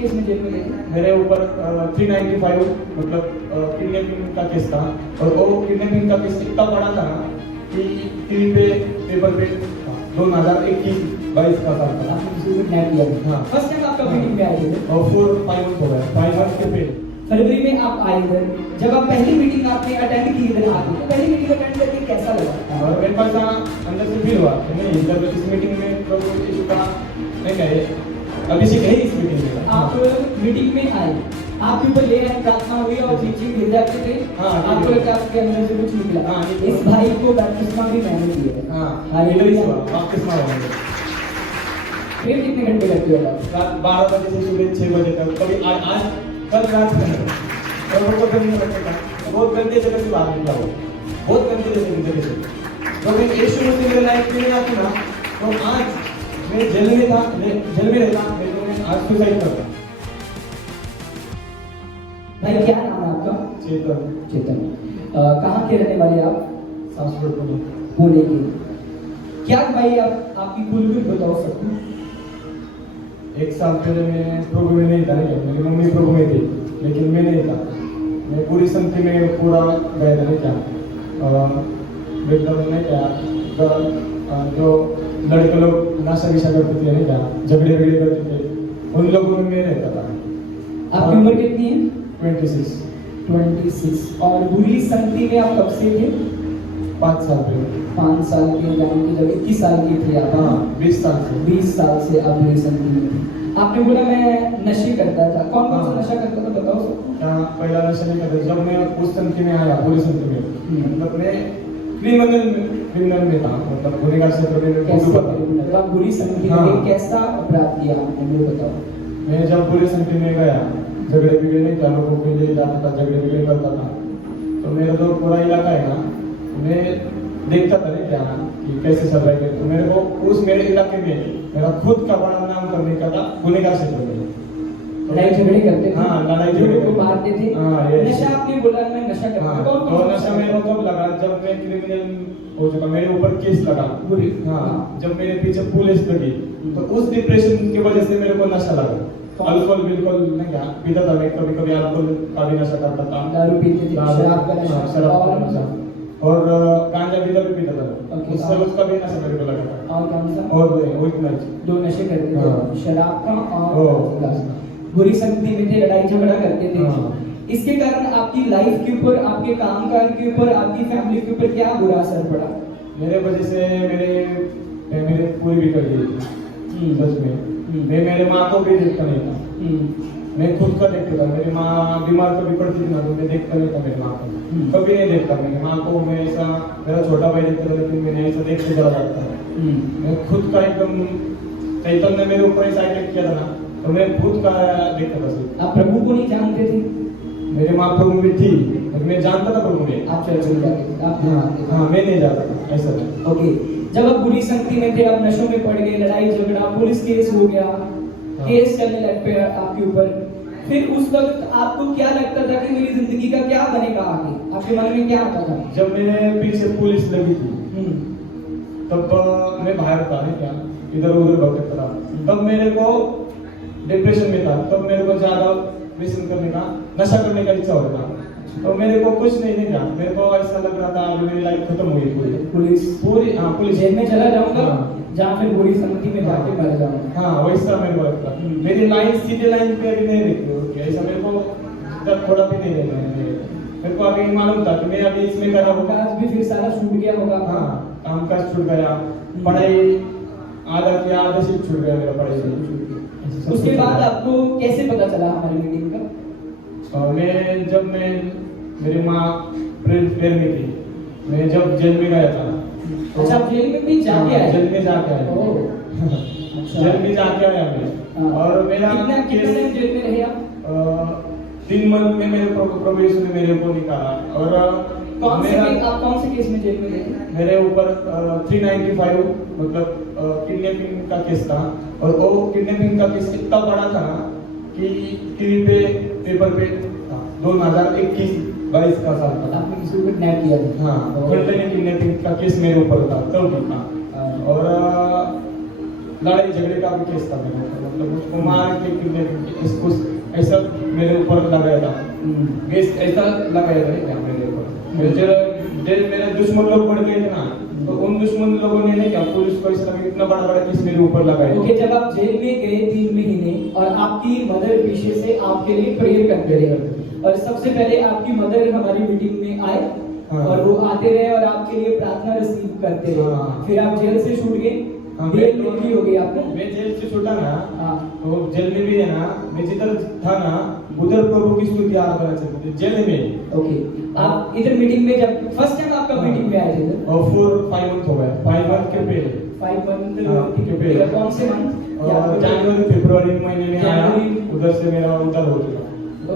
Case में jail में गए थे? मेरे ऊपर 395 मतलब किडनैपिंग का केस था। और वो किडनैपिंग का केस इतना बड़ा था ना कि टीवी पे पेपर पे 2021-22 का साल था। आपने किसी को किडनैप किया था? हाँ। फर्स्ट टाइम आपका मीटिंग पे आए थे? और 4-5 मंथ हो गए, 5 मंथ के पहले। फरवरी में आप आए इधर, जब आप पहली मीटिंग आपने अटेंड की इधर आके, तो पहली मीटिंग अटेंड करके कैसा लगा? और मेरे पास अंदर से फील हुआ कि नहीं, जब इस मीटिंग में तो कोई इशू का नहीं कहे, अभिषेक है इस मीटिंग में। आप मीटिंग में आए, आपके ऊपर ले आए, प्रार्थना हुई और चीजें गिर जाते थे। हाँ, आपको लगता है आपके अंदर से कुछ निकला। हाँ, इस भाई को बपतिस्मा भी मैंने दिया है। हाँ, इधर ही हुआ, बपतिस्मा हुआ मुझे। फिर कितने घंटे करते हो आप? रात 12 बजे से सुबह 6 बजे तक, कभी आज कल रात में और वो गंदी लगता था, बहुत गंदे जगह से बाहर निकला वो, बहुत गंदी जगह से। तो मैं यीशु मसीह मेरे लाइफ में आती ना, तो आज मैं जेल में था, जेल में रहता, मैं आज सुसाइड करता। भाई क्या नाम है आपका? चेतन। चेतन। कहाँ के रहने वाले आप? सांसपुर पुणे के। क्या भाई आप आपकी कुल भी बताओ सकते? 1 साल पहले मैं प्रभु में नहीं था, नहीं, मेरी मम्मी प्रभु में थी, लेकिन मैं नहीं था। मैं पूरी संगति में पूरा गया था, नहीं क्या एकदम नहीं क्या जो लड़के लोग नशा विशा करते थे, नहीं क्या झगड़े वगड़े करते थे, उन लोगों में मैं रहता था। आपकी उम्र कितनी है? 26। और बुरी संगति में आप कब से थे? 5 साल पहले। 5 साल के, यानी कि जब 21 साल के थे आप? हाँ, 20 साल से। 20 साल से आप बुरी संगति में थे। आपने बोला मैं नशे करता था, कौन कौन सा नशा करता था बताओ सबको? पहला नशा नहीं करता, जब मैं उस संगति में आया, पूरी संगति में, मतलब मैं क्रिमिनल में था, मतलब गुनहगार क्षेत्र में कैसे आप बुरी संगति में कैसा अपराध किया आपने ये बताओ? मैं जब पूरी संगति में गया, झगड़े बिगड़े नहीं था, लोगों के लिए जाता था, झगड़े बिगड़े करता था, तो मेरा जो पूरा इलाका है ना, मैं देखता था नहीं क्या कि कैसे सर्वाइव करते। तो मेरे को उस मेरे इलाके में मेरा खुद का बड़ा नाम करने का था, गुनहगार क्षेत्र में। लड़ाई झगड़े करते थे? हाँ, लड़ाई झगड़े को मारते थे? हाँ, ये नशा आपने बोला मैं नशा करता हाँ, था, तो नशा मेरे को कब लगा जब मैं क्रिमिनल हो चुका, मेरे ऊपर केस लगा बुरी। हाँ, जब मेरे पीछे पुलिस लगी, तो उस डिप्रेशन की वजह से मेरे को नशा लगा। अल्कोहल बिल्कुल नहीं क्या पीता था, मैं कभी कभी अल्कोहल का भी नशा करता था, दारू पीते थे, शराब का नशा, शराब का नशा, और गांजा भी पीता था, उससे उसका भी नशा मेरे को लगा था। और कौन सा? और इतना 2 नशे करते थे, हाँ। शराब का और बुरी संगति में थे, लड़ाई झगड़ा करते थे। हाँ। इसके कारण आपकी लाइफ के ऊपर, आपके कामकाज के ऊपर, आपकी फैमिली के ऊपर क्या बुरा असर पड़ा? मेरे वजह से मेरे पूरी भी कर दी सच में। मैं मेरे माँ को भी देखता नहीं था, मैं खुद का देखता था। मेरी माँ बीमार कभी पड़ती थी ना, तो मैं देखता नहीं था मेरी माँ को, कभी नहीं देखता मेरी माँ को। मैं ऐसा, मेरा छोटा भाई देखता था, लेकिन मैंने ऐसा देख के चला जाता था। मैं खुद का एकदम, चैतन्य ने मेरे ऊपर ऐसा अटैक किया था ना, तो मैं खुद का देखता था सिर्फ। आप प्रभु को नहीं जानते थे? मेरी माँ प्रभु में थी, लेकिन मैं जानता था प्रभु में। आप चर्च में जाते थे? आप नहीं मानते थे? हाँ, मैं नहीं जाता था, ऐसा था। ओके, जब आप बुरी संगति में थे, आप नशों में पड़ गए, लड़ाई झगड़ा, पुलिस केस हो गया, केस चलने लग पे आपके ऊपर, फिर उस वक्त आपको क्या लगता था कि मेरी जिंदगी का क्या बनेगा आगे? आपके मन में क्या आता था? जब मेरे पीछे पुलिस लगी थी, तब मैं बाहर था नहीं क्या, इधर उधर भटकता था, तब मेरे को डिप्रेशन में था, तब मेरे को ज्यादा व्यसन करने का, नशा करने का इच्छा हो रहा था। तो मेरे को कुछ नहीं था, मेरे को ऐसा लग रहा था अभी मेरी लाइफ खत्म हुई पूरी। हाँ, पुलिस जेल में चला जाऊंगा, हाँ। जहाँ फिर बुरी संगति में जाके मर जाऊंगा। हाँ, वैसा मेरे को लगता। मेरी लाइन सीधे लाइन पे अभी नहीं रहती, ऐसा मेरे को थोड़ा भी नहीं रहता है। मेरे को अभी मालूम था कि मैं अभी इसमें कर रहा हूँ, आज भी फिर सारा छूट गया होगा। हाँ, काम काज छूट गया, पढ़ाई आधा से छूट गया मेरा, पढ़ाई से। उसके बाद आपको कैसे पता चला हमारी मीटिंग का? जब मेरी माँ प्रेयर में थी, मैं जब जेल में गया था। तो अच्छा, जेल में भी जाके आए? जेल में जाके आया, जेल में जाके आया मैं। और मेरा कितना टाइम जेल में रहे आप? 3 मंथ में मेरे प्रभु यीशु ने मेरे को निकाला। और आप कौन से केस में जेल में गए थे? मेरे ऊपर 395 मतलब किडनैपिंग का केस था। और वो किडनैपिंग का केस इतना बड़ा था ना कि टीवी पे पेपर पे 2021-22 का साल था। आपने किसी को किडनैप किया था? हाँ, किडनैपिंग का केस मेरे ऊपर था, तब था। और लड़ाई झगड़े का भी केस था मेरे ऊपर, मतलब उसको मार के इसको ऐसा मेरे ऊपर लगाया था, केस ऐसा लगाया था क्या मेरे ऊपर। मेरे दुश्मन लोग बढ़ गए थे ना, तो उन दुश्मन लोगों ने नहीं क्या पुलिस को इस तरह इतना बड़ा बड़ा केस मेरे ऊपर लगाया। ओके, जब आप जेल में गए 3 महीने और आपकी मदर पीछे से आपके लिए प्रेयर करते रहे, और सबसे पहले आपकी मदर हमारी मीटिंग में आए और वो आते रहे और आपके लिए प्रार्थना रिसीव करते रहे, फिर आप जेल से छूट गए, बेल मिली हो गई आपको। मैं जेल से छूटा ना, तो जेल में भी है ना, मैं जिधर था ना उधर प्रभु की स्तुति आराधना चलती थी जेल में। ओके, आप इधर मीटिंग में जब फर्स्ट टाइम आपका मीटिंग में आए थे इधर, और 4-5 मंथ हो गए, 5 मंथ के पहले, 5 मंथ के पहले, कौन से मंथ? जनवरी फरवरी महीने में आया, उधर से मेरा उधर हो चुका।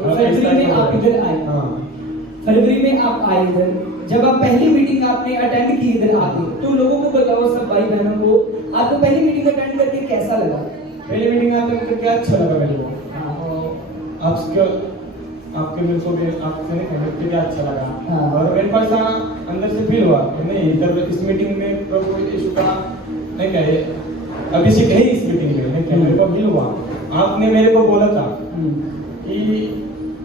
फरवरी में आप इधर आए, फरवरी में आप आए इधर, जब आप पहली मीटिंग आपने अटेंड की इधर आके, तो लोगों को बताओ, सब भाई बहनों को, आपको पहली मीटिंग अटेंड करके कैसा लगा? पहली मीटिंग अटेंड करके क्या अच्छा लगा मेरे को, आपके मेरे को भी आपसे नहीं कहने क्या अच्छा लगा, और मेरे पास अंदर से फील हुआ कि नहीं इधर इस मीटिंग में प्रभु यीशु का नहीं कहे अभिषेक है इस मीटिंग में, नहीं क्या मेरे को फील हुआ। आपने मेरे को बोला था कि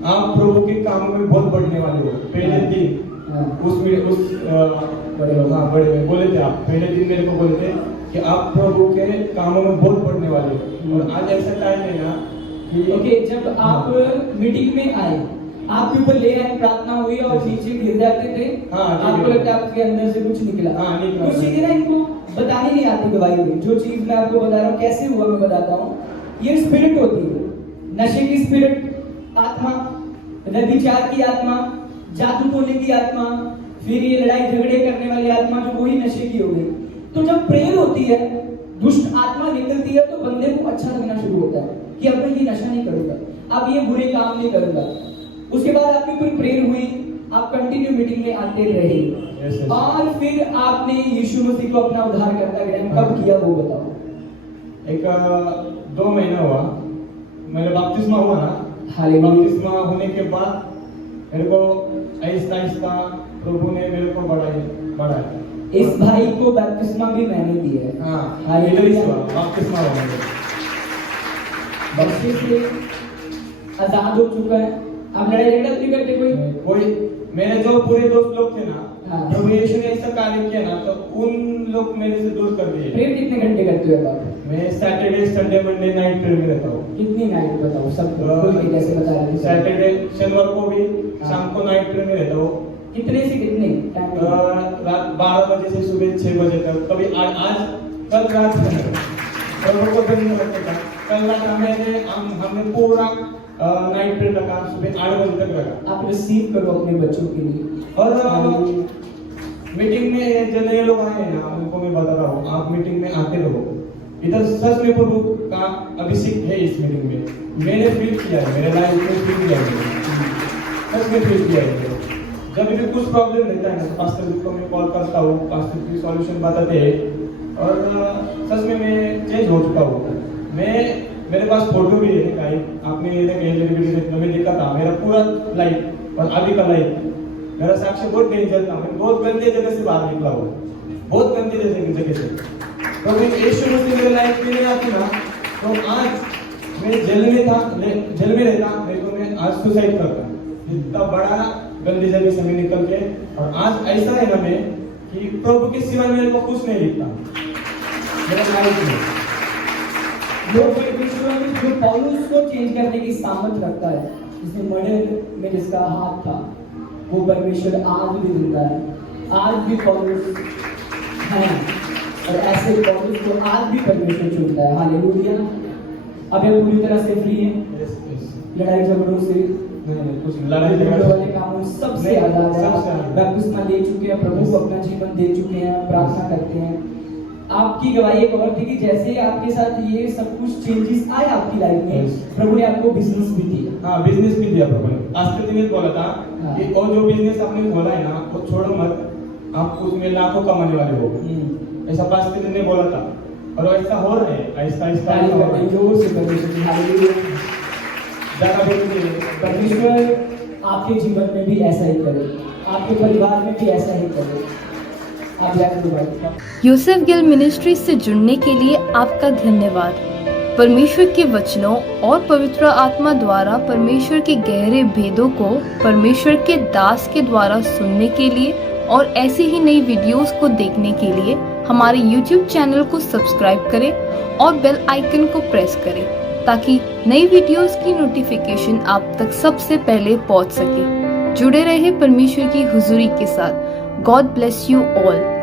आप प्रभु के काम में बहुत बढ़ने वाले हो, पहले दिन बड़े बोले थे आप, पहले दिन मेरे को बोले थे कि आप प्रभु के कामों में बहुत बढ़ने वाले हो, और आज ऐसा टाइम है ना कि ओके, जब आप मीटिंग में आए, आपके ऊपर ले आए, प्रार्थना हुई और नीचे गिर जाते थे, आपको लगता है आपके अंदर से कुछ निकला, कुछ चीजें ना इनको बतानी नहीं आती गवाही में। जो चीज मैं आपको बता रहा हूँ कैसे हुआ मैं बताता हूँ। ये स्पिरिट होती है, नशे की स्पिरिट, आत्मा, व्यभिचार की आत्मा, जादू टोने की आत्मा, फिर ये लड़ाई झगड़े करने वाली आत्मा जो वही नशे की हो गई। तो जब प्रेयर होती है, दुष्ट आत्मा निकलती है, तो बंदे को अच्छा लगना शुरू होता है कि अब मैं ये नशा नहीं करूंगा, अब ये बुरे काम नहीं करूंगा। उसके बाद आपके ऊपर प्रेयर हुई, आप कंटिन्यू मीटिंग में आते रहे, और फिर आपने यीशु मसीह को अपना उद्धारकर्ता ग्रहण कब किया वो बताओ। एक 2 महीना हुआ मेरा बपतिस्मा हुआ ना, बपतिस्मा होने के बाद मेरे को आहिस्ता आहिस्ता प्रभु ने मेरे को बढ़ाया। इस भाई को बपतिस्मा भी मैंने दिया है। हाँ, इधर ही हुआ बपतिस्मा हुआ मेरे, बच्चे से आजाद हो चुका है। आप लड़ाई झगड़ा नहीं करते कोई मेरे जो पूरे दोस्त लोग थे ना, प्रभु यीशु ने ऐसा कार्य किया ना, तो उन लोग मेरे से दूर कर दिए। प्रेयर कितने घंटे करते हो आप? मैं Saturday Sunday Monday night prayer में रहता हूँ। कितनी नाइट बताओ सब खुल के कैसे बता रहे थे? सैटरडे शनिवार को भी शाम को नाइट प्रेयर में रहता हूँ। कितने से कितने टाइम? रात 12 बजे से सुबह 6 बजे तक। कभी आज कल रात प्रभु को दिन में रखा था, कल रात हमने पूरा नाइट प्रेयर रखा, सुबह 8 बजे तक रखा। आप रिसीव करो अपने बच्चों के लिए। और मीटिंग में जो नए लोग आए हैं ना, उनको मैं बता रहा हूँ, आप मीटिंग में आते रहो। इधर सच में प्रभु का अभिषेक है इस मीटिंग में। मैंने फील किया है, मेरे लाइफ में फील किया है, सच में फील किया है। जब भी कुछ प्रॉब्लम रहता है ना, तो पास्टर जी को मैं कॉल करता हूँ, पास्टर जी सॉल्यूशन बताते हैं, और सच में मैं चेंज हो चुका हूँ। मेरे पास फोटो भी है, लाइफ आपने मैं देखा था मेरा पूरा लाइफ और अभी का लाइफ। मेरा साक्ष्य बहुत डेंजर था, मैं बहुत गंदे जगह से बाहर निकला हूँ, बहुत गंदे जगह से। तो मैं यीशु मसीह मेरे लाइफ में नहीं आती ना, तो आज मैं जेल में रहता, नहीं तो मैं आज सुसाइड करता। इतना बड़ा गंदी जगह से मैं निकल के, और आज ऐसा है ना मैं कि प्रभु के सिवा मेरे को कुछ नहीं दिखता मेरे लाइफ में। जो पौलुस को चेंज करने की सामर्थ रखता है, जिसने मर्डर में जिसका हाथ था, वो परमेश्वर आज भी जिंदा है। आज भी पौलुस है, और ऐसे पौलुस को आज भी परमेश्वर चुनता है। हालेलुया। अब ये पूरी तरह से फ्री है, लड़ाई झगड़ों से, कुछ लड़ाई झगड़ों वाले कामों सबसे आजाद है। बपतिस्मा ले चुके हैं, प्रभु को अपना जीवन दे चुके हैं, प्रार्थना करते हैं। आपकी गवाही एक और थी कि जैसे आपके साथ ये सब कुछ चेंजेस आए आपकी लाइफ में, प्रभु ने आपको बिजनेस भी दिया। हाँ, बिजनेस भी दिया प्रभु ने। आज के दिन बोला था कि और जो बिजनेस आपने खोला है ना, वो छोड़ो मत, आप उसमें लाखों कमाने वाले हो। ऐसा पास के दिन ने बोला था, और ऐसा हो रहा है आहिस्ता आहिस्ता। जोर से परमेश्वर आपके जीवन में भी ऐसा ही करे, आपके परिवार में भी ऐसा ही करे। आप black to white. Yousuf Gill ministry से जुड़ने के लिए आपका धन्यवाद। परमेश्वर के वचनों और पवित्र आत्मा द्वारा परमेश्वर के गहरे भेदों को परमेश्वर के दास के द्वारा सुनने के लिए और ऐसी ही नई वीडियोस को देखने के लिए हमारे YouTube चैनल को सब्सक्राइब करें और बेल आइकन को प्रेस करें ताकि नई वीडियोस की नोटिफिकेशन आप तक सबसे पहले पहुंच सके। जुड़े रहे परमेश्वर की हुजूरी के साथ। God bless you all.